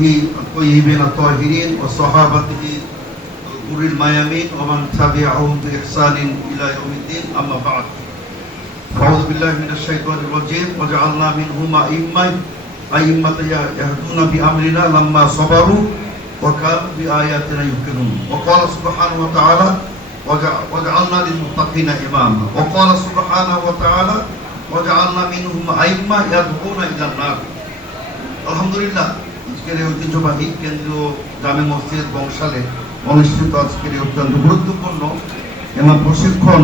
آله الطيبين الطاهرين وصحابته الغر الميامين ومن تبعهم بإحسان إلى يوم الدين أما بعد أعوذ بالله من الشيطان الرجيم وجعلنا منهم أئمة أئمة يهدون بأمرنا لما صبروا وكانوا بآياتنا يوقنون وقال سبحانه وتعالى وجع- وجعلنا للمتقين إماما وقال سبحانه وتعالى وجعلنا منهم أئمة يدعون إلى النار আলহামদুলিল্লাহ আজকের এই ঐতিহ্যবাহী কেন্দ্রীয় জামে মসজিদ বংশালে অনুষ্ঠিত আজকের এই অত্যন্ত গুরুত্বপূর্ণ এবং প্রশিক্ষণ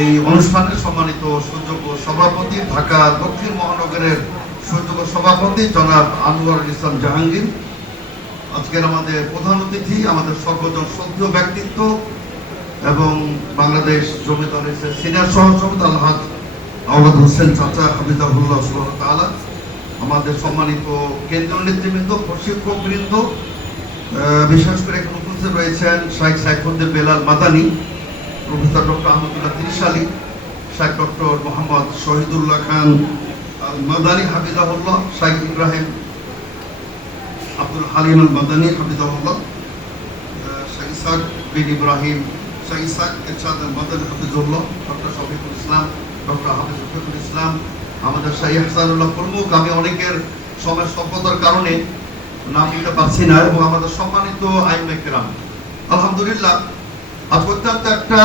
এই অনুষ্ঠানের সম্মানিত সুযোগ্য সভাপতি ঢাকা দক্ষিণ মহানগরের সুযোগ্য সভাপতি জনাব আনোয়ারুল ইসলাম জাহাঙ্গীর। আজকের আমাদের প্রধান অতিথি, আমাদের সর্বজন শ্রদ্ধেয় ব্যক্তিত্ব এবং বাংলাদেশ জমিদার সিনিয়র সহসভাপতি আলহাজ আওয়াদ হোসেন চাচা হাবিজাবুল্লাহ সুবাহ তাআলা। আমাদের সম্মানিত কেন্দ্রীয় নেতৃবৃন্দ প্রশিক্ষক বৃন্দ বিশেষ করে এখানে উপস্থিত রয়েছেন Shaikh Saifuddin Belal Madani, professor doctor Ahmadullah Tirishali Shaikh doctor Mohammad Shahidullah Khan Madani হাফিজাহুল্লাহ, Shaikh Ibrahim Abdul Halim Al Madani হাফিজাহুল্লাহ শাইখ ইসাক বিন ইব্রাহিম, শাইখ ইসাক এরশাদ আল মাদানী হাফিজুল্লাহ, ডক্টর শফিকুল ইসলাম, ডক্টর হাফিজ শফিকুল ইসলাম আমাদের শাহী হাসানুল্লাহ প্রমুখ। আমি অনেকের সময় স্বল্পতার কারণে নাম নিতে পারছি না এবং আমাদের সম্মানিত আইন মেকেরাম আলহামদুলিল্লাহ, আজ অত্যন্ত একটা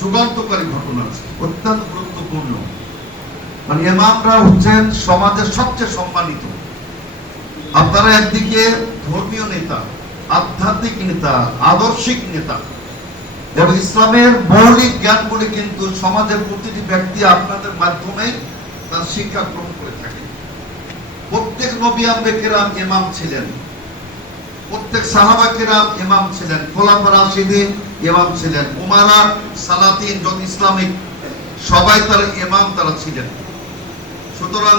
যুগান্তকারী ঘটনা আছে, অত্যন্ত গুরুত্বপূর্ণ। মানে ইমামরা হচ্ছেন সমাজের সবচেয়ে সম্মানিত। আপনারা একদিকে ধর্মীয় নেতা, আধ্যাত্মিক নেতা, আদর্শিক নেতা, এবং ইসলামের মৌলিক জ্ঞানগুলি কিন্তু সমাজের প্রতিটি ব্যক্তি আপনাদের মাধ্যমে তার শিক্ষা গ্রহণ করে থাকে। প্রত্যেক নবী আম্বেকেরাম ইমাম ছিলেন। প্রত্যেক সাহাবা কেরাম ইমাম ছিলেন। খোলাফা রাশিদিন ইমাম ছিলেন। উমারা, সালাতিন, যত ইসলামিক সবাই তার ইমাম তারা ছিলেন। সুতরাং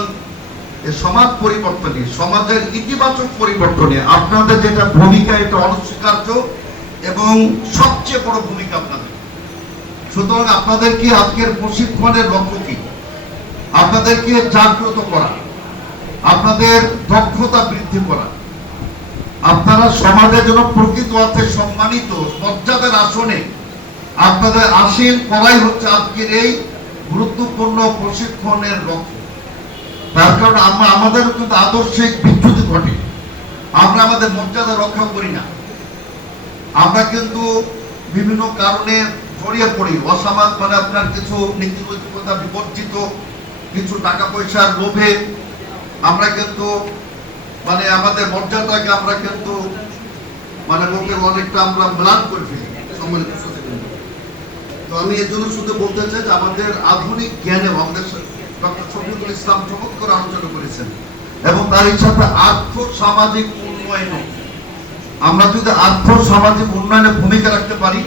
সমাজ পরিবর্তনে, সমাজের ইতিবাচক পরিবর্তনে আপনাদের যেটা ভূমিকা, এটা অনস্বীকার্য এবং সবচেয়ে বড় ভূমিকা আপনাদের। সুতরাং আপনাদেরকে আজকের প্রশিক্ষণের লক্ষ্য কি? আপনাদেরকে জাগ্রত করা, আপনাদের দক্ষতা বৃদ্ধি করা, আপনারা সমাজের জন্য প্রকৃত অর্থে সম্মানিত, মর্যাদার আসনে আপনাদের আসীন করাই হচ্ছে আজকের এই গুরুত্বপূর্ণ প্রশিক্ষণের লক্ষ্য। তার কারণ আমরা আমাদের কিন্তু আদর্শিক বিচ্যুতি ঘটে। আমরা আমাদের মর্যাদা রক্ষা করি না। আমরা কিন্তু বিভিন্ন কারণে ছড়িয়ে পড়ি। অসামাজ মানে আপনার কিছু নীতি নৈতিকতা বিবর্জিত কিছু টাকা পয়সার লোভে আমরা কিন্তু মানে আমাদের মর্যাদাকে আমরা কিন্তু মানে লোকের অনেকটা আমরা ম্লান করে ফেলি, সম্মানিত তো আমি এই জন্য শুধু বলতে চাই যে আমাদের আধুনিক জ্ঞানে আমাদের ডক্টর শফিকুল ইসলাম চমৎকার আলোচনা করেছেন এবং তার সাথে আর্থ সামাজিক উন্নয়ন আমরা যদি আর্থ সামাজিক উন্নয়নে ভূমিকা রাখতে পারি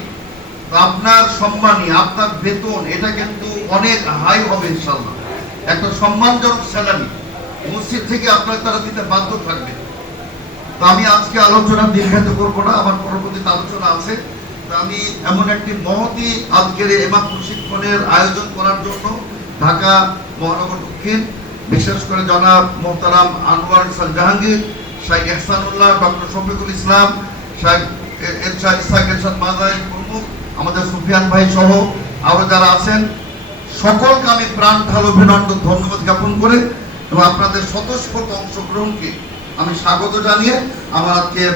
আপনার সম্মানী, আপনার বেতন, এটা কিন্তু অনেক হাই হবে ইনশাল্লাহ একটা সম্মানজনক স্যালারি মসজিদ থেকে আপনার তারা দিতে বাধ্য থাকবে। তো আমি আজকে আলোচনা দীর্ঘায়িত করব না, আমার পরবর্তীতে আলোচনা আছে। আমি এমন একটি মহতি আজকের এমাম প্রশিক্ষণের আয়োজন করার জন্য ঢাকা মহানগর দক্ষিণ, বিশেষ করে জনাব মোহতারাম আনোয়ার ইসলাম জাহাঙ্গীর, শাইখ এহসানুল্লাহ, ডক্টর শফিকুল ইসলাম এ- এরশাদ ইসাক এরশাদ মাদাই প্রমুখ, আমাদের সুফিয়ান ভাই সহ আরও যারা আছেন। সকলকে আমি প্রাণ ঢালো অভিনন্দন, ধন্যবাদ জ্ঞাপন করে এবং আপনাদের স্বতঃস্ফূর্ত অংশগ্রহণকে আমি স্বাগত জানিয়ে আমার আজকের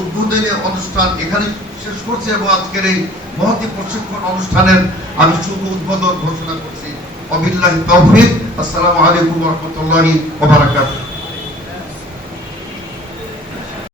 উদ্বোধনী অনুষ্ঠান এখানে শেষ করছি এবং আজকের এই মহতি প্রশিক্ষণ অনুষ্ঠানের আমি শুভ উদ্বোধন ঘোষণা করছি। অবিল্লাহি তৌফিক। আসসালামু আলাইকুম রাহমাতুল্লাহি ওয়া বারাকাতুহু।